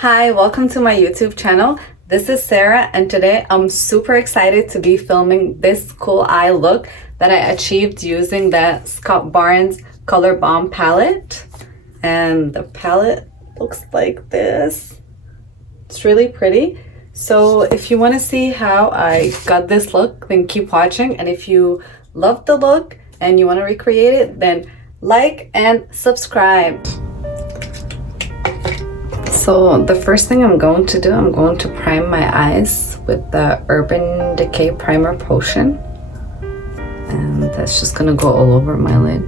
Hi, welcome to my YouTube channel. This is Sarah and today I'm super excited to be filming this cool eye look that I achieved using the Scott Barnes Color Bomb palette. And the palette looks like this. It's really pretty. So if you want to see how I got this look, then keep watching. And if you love the look and you want to recreate it, then like and subscribe. So the first thing I'm going to do, I'm going to prime my eyes with the Urban Decay Primer Potion. And that's just gonna go all over my lid.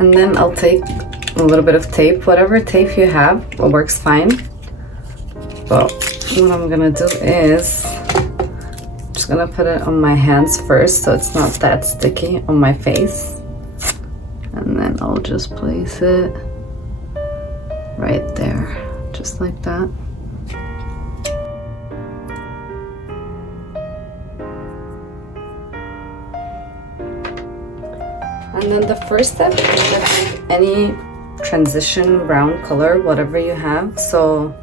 And then I'll take a little bit of tape, whatever tape you have, it works fine. But what I'm gonna do is just gonna put it on my hands first so it's not that sticky on my face, and then I'll just place it right there, just like that. And then the first step is to take any transition brown color, whatever you have. So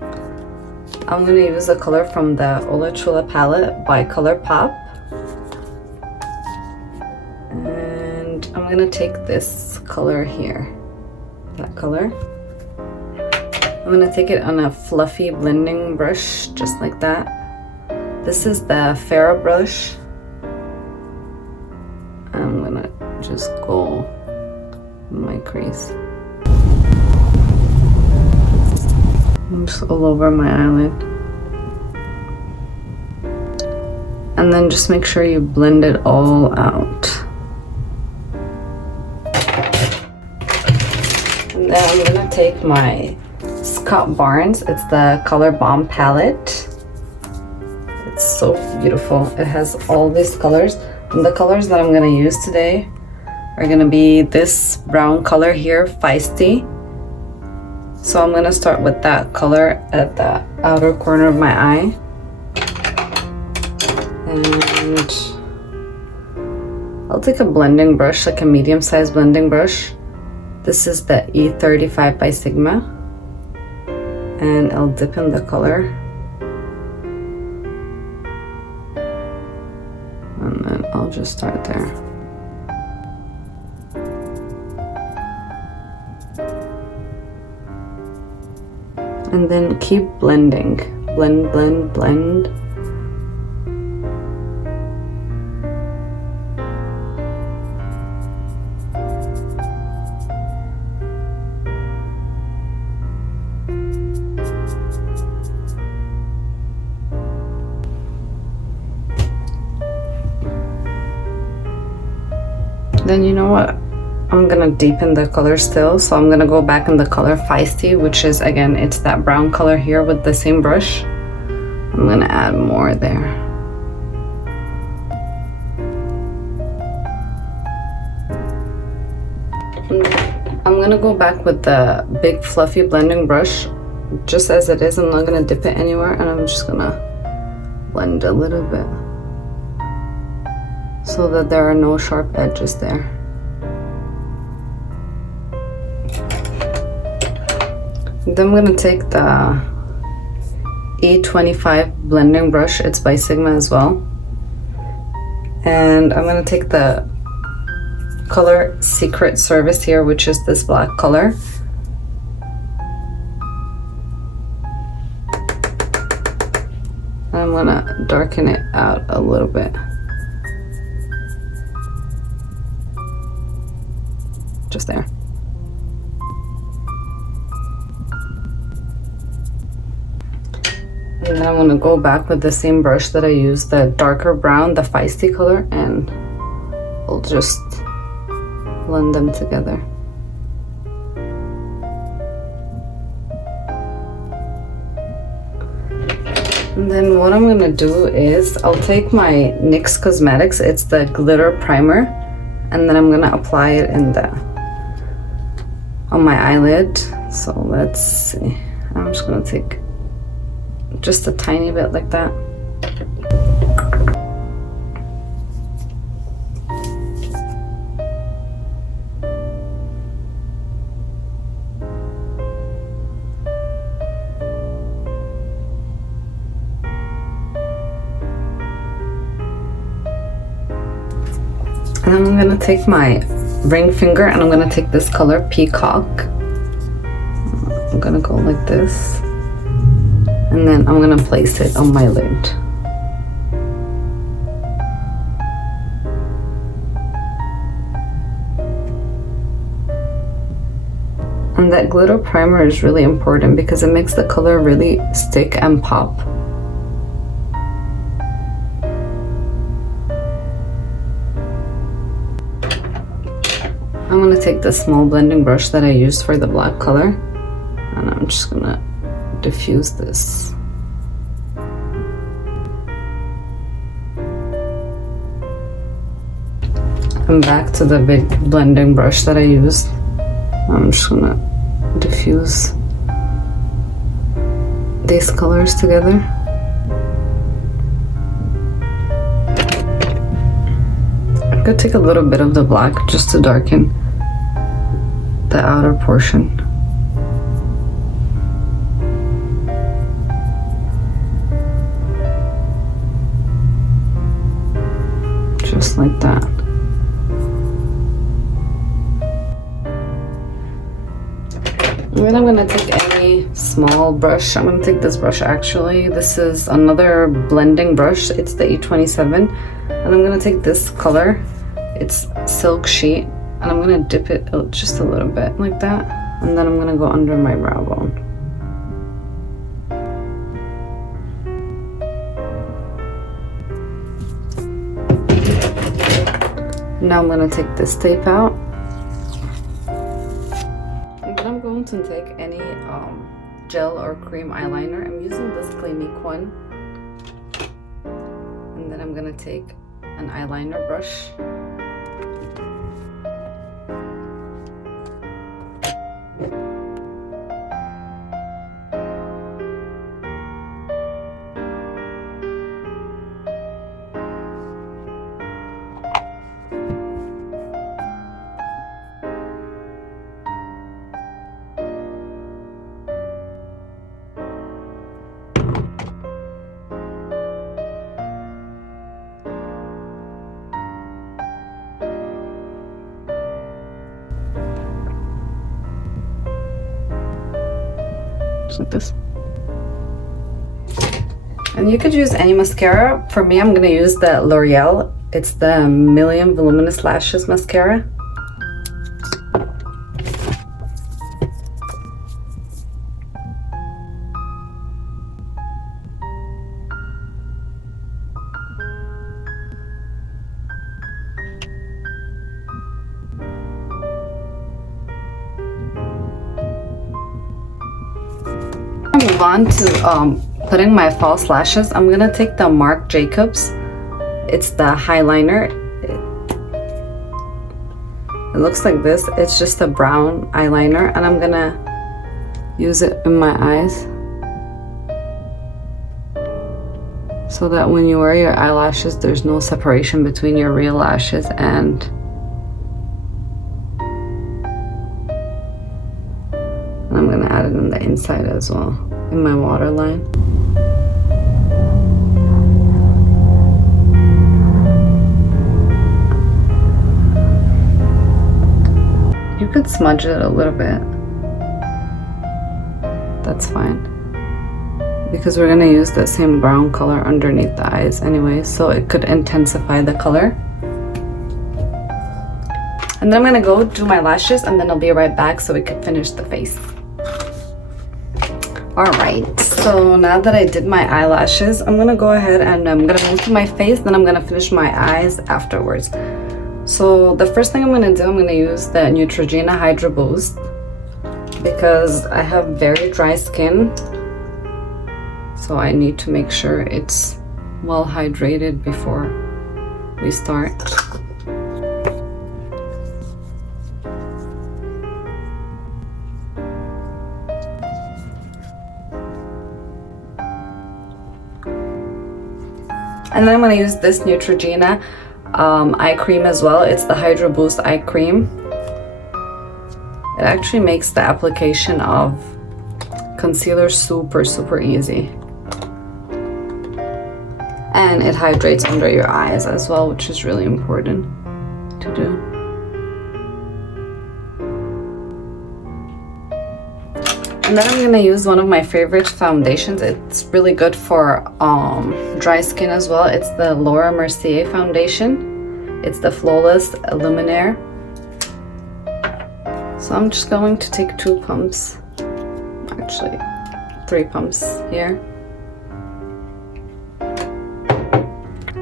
I'm going to use a color from the Ola Chula palette by Colourpop. And I'm going to take this color here, that color. I'm going to take it on a fluffy blending brush, just like that. This is the Farrah brush. I'm going to just go in my crease. Just all over my eyelid. And then just make sure you blend it all out. And then I'm gonna take my Scott Barnes, it's the Color Bomb palette. It's so beautiful. It has all these colors. And the colors that I'm gonna use today are gonna be this brown color here, Feisty. So I'm gonna start with that color at the outer corner of my eye. And I'll take a blending brush, like a medium-sized blending brush. This is the E35 by Sigma. And I'll dip in the color. And then I'll just start there. And then keep blending. Blend, blend, blend. Then you know what? I'm gonna deepen the color still, so I'm gonna go back in the color Feisty, which is, again, it's that brown color here with the same brush. I'm gonna add more there. I'm gonna go back with the big fluffy blending brush, just as it is. I'm not gonna dip it anywhere, and I'm just gonna blend a little bit so that there are no sharp edges there. Then I'm gonna take the E25 blending brush, it's by Sigma as well. And I'm gonna take the color Secret Service here, which is this black color. And I'm gonna darken it out a little bit. Just there. And then I'm going to go back with the same brush that I used, the darker brown, the Feisty color, and I'll just blend them together. And then what I'm going to do is I'll take my NYX Cosmetics, it's the glitter primer, and then I'm going to apply it on my eyelid. So let's see. I'm just going to take just a tiny bit like that. And then I'm gonna take my ring finger and I'm gonna take this color Peacock. I'm gonna go like this. And then I'm gonna place it on my lid. And that glitter primer is really important because it makes the color really stick and pop. I'm gonna take the small blending brush that I used for the black color and I'm just gonna diffuse this. And back to the big blending brush that I used. I'm just gonna diffuse these colors together. I'm gonna take a little bit of the black just to darken the outer portion. Just like that. And then I'm gonna take any small brush. I'm gonna take this brush actually. This is another blending brush. It's the E27. And I'm gonna take this color. It's Silk Sheet. And I'm gonna dip it just a little bit like that. And then I'm gonna go under my brow bone. Now I'm gonna take this tape out. And then I'm going to take any gel or cream eyeliner. I'm using this Clinique one. And then I'm gonna take an eyeliner brush. Like this. And you could use any mascara. For me, I'm gonna use the L'Oreal. It's the Million Voluminous Lashes Mascara. Move on to putting my false lashes. I'm gonna take the Marc Jacobs. It's the highliner. It looks like this. It's just a brown eyeliner and I'm gonna use it in my eyes so that when you wear your eyelashes there's no separation between your real lashes and I'm gonna add it on the inside as well, in my waterline. You could smudge it a little bit. That's fine. Because we're gonna use the same brown color underneath the eyes anyway, so it could intensify the color. And then I'm gonna go do my lashes and then I'll be right back so we can finish the face. Alright, so now that I did my eyelashes, I'm gonna go ahead and I'm gonna move to my face, then I'm gonna finish my eyes afterwards. So the first thing I'm gonna do, I'm gonna use the Neutrogena Hydroboost because I have very dry skin. So I need to make sure it's well hydrated before we start. And then I'm going to use this Neutrogena eye cream as well. It's the Hydroboost eye cream. It actually makes the application of concealer super easy. And it hydrates under your eyes as well, which is really important to do. And then I'm gonna use one of my favorite foundations. It's really good for dry skin as well. It's the Laura Mercier foundation. It's the Flawless Lumiere. So I'm just going to take 2 pumps, actually 3 pumps here.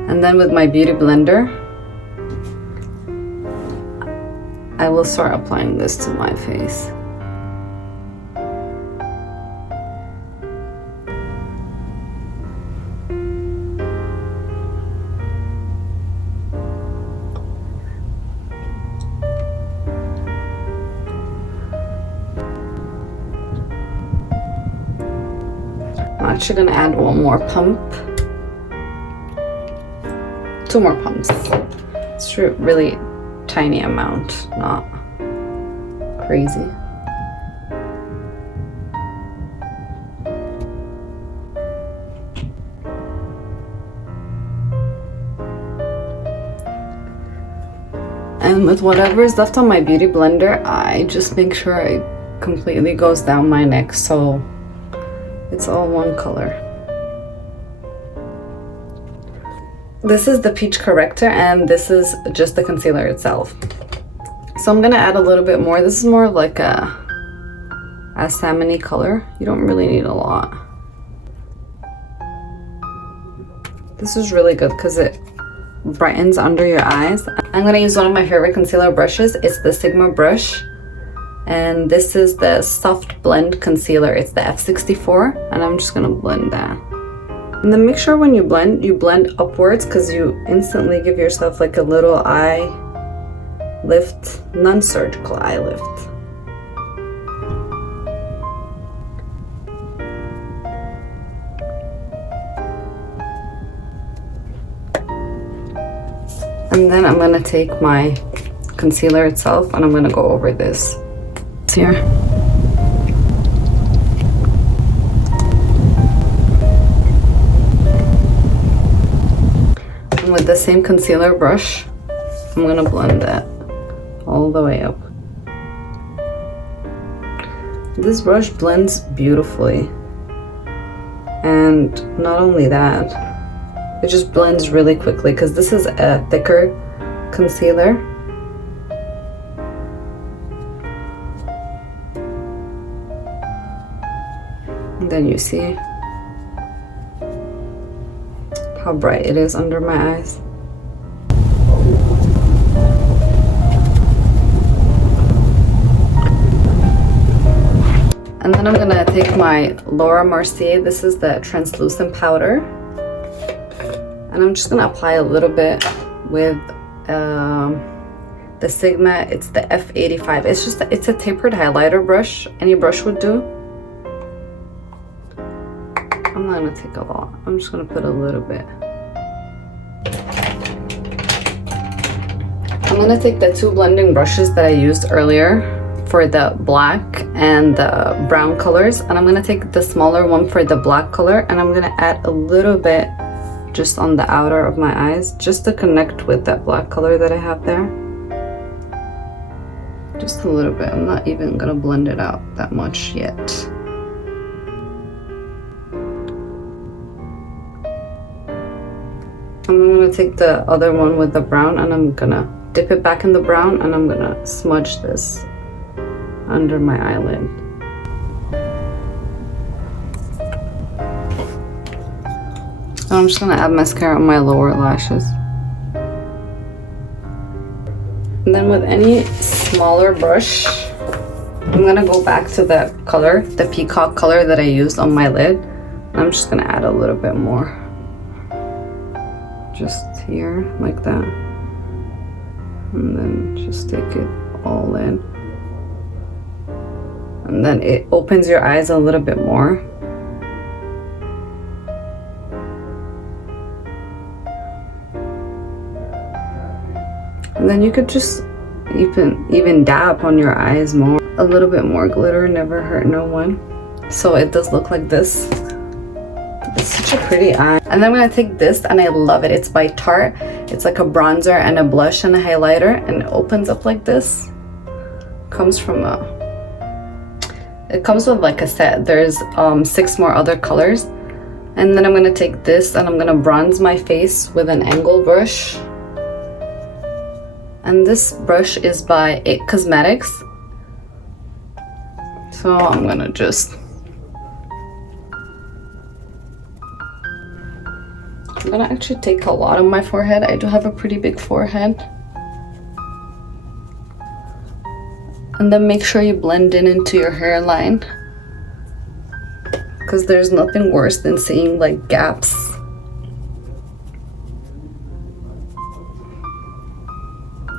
And then with my beauty blender, I will start applying this to my face. I'm actually gonna add 1 more pump. 2 more pumps. It's a really tiny amount, not crazy. And with whatever is left on my beauty blender, I just make sure it completely goes down my neck so it's all one color. This is the Peach Corrector and this is just the concealer itself. So I'm gonna add a little bit more. This is more like a salmon-y color. You don't really need a lot. This is really good because it brightens under your eyes. I'm gonna use one of my favorite concealer brushes. It's the Sigma brush. And this is the Soft Blend Concealer. It's the F64, and I'm just gonna blend that. And then make sure when you blend upwards because you instantly give yourself like a little eye lift, non-surgical eye lift. And then I'm gonna take my concealer itself and I'm gonna go over this here. And with the same concealer brush, I'm gonna blend that all the way up. This brush blends beautifully. And not only that, it just blends really quickly because this is a thicker concealer. And then you see how bright it is under my eyes. And then I'm gonna take my Laura Mercier. This is the translucent powder. And I'm just gonna apply a little bit with the Sigma. It's the F85. It's a tapered highlighter brush. Any brush would do. I'm not gonna take a lot. I'm just gonna put a little bit. I'm gonna take the 2 blending brushes that I used earlier for the black and the brown colors, and I'm gonna take the smaller one for the black color, and I'm gonna add a little bit just on the outer of my eyes, just to connect with that black color that I have there. Just a little bit. I'm not even gonna blend it out that much yet. And I'm gonna take the other one with the brown and I'm gonna dip it back in the brown and I'm gonna smudge this under my eyelid. So I'm just gonna add mascara on my lower lashes. And then with any smaller brush, I'm gonna go back to the color, the peacock color that I used on my lid. I'm just gonna add a little bit more. Just here, like that. And then just take it all in. And then it opens your eyes a little bit more. And then you could just even dab on your eyes more. A little bit more glitter never hurt no one. So it does look like this. It's such a pretty eye. And then I'm gonna take this, and I love it. It's by Tarte. It's like a bronzer and a blush and a highlighter, and it opens up like this. It comes with like a set. There's 6 more other colors. And then I'm gonna take this and I'm gonna bronze my face with an angle brush. And this brush is by It Cosmetics. So I'm gonna just... I'm gonna actually take a lot on my forehead. I do have a pretty big forehead. And then make sure you blend in into your hairline, because there's nothing worse than seeing like gaps.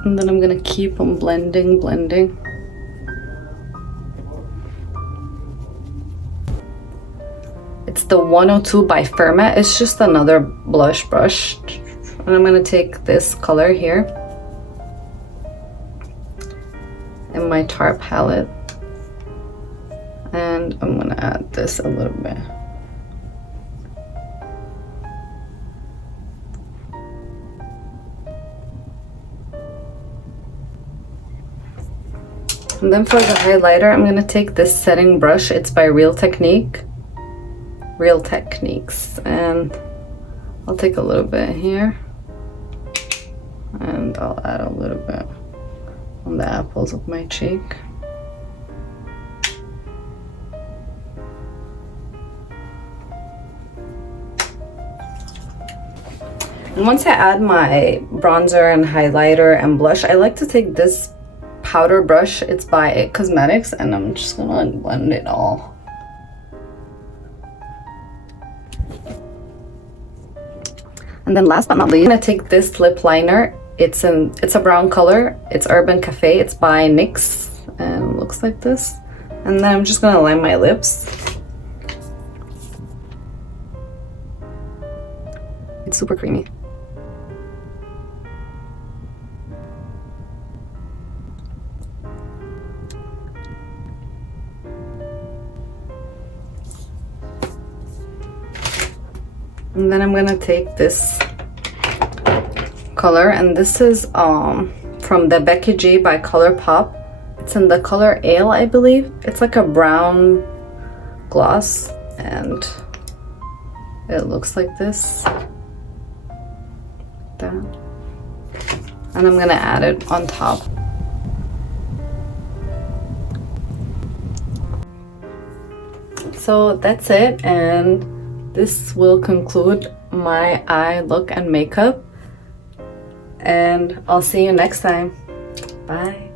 And then I'm gonna keep on blending. It's the 102 by Firma. It's just another blush brush. And I'm gonna take this color here in my Tarte palette. And I'm gonna add this a little bit. And then for the highlighter, I'm gonna take this setting brush. It's by Real Techniques. And I'll take a little bit here. And I'll add a little bit on the apples of my cheek. And once I add my bronzer and highlighter and blush, I like to take this powder brush. It's by It Cosmetics, and I'm just gonna blend it all. And then last but not least, I'm gonna take this lip liner. It's a brown color. It's Urban Cafe. It's by NYX, and it looks like this. And then I'm just gonna line my lips. It's super creamy. And then I'm gonna take this color, and this is from the Becky G by Colourpop. It's in the color Ale, I believe. It's like a brown gloss, and it looks like this. That. And I'm gonna add it on top. So that's it, and this will conclude my eye look and makeup, and I'll see you next time. Bye.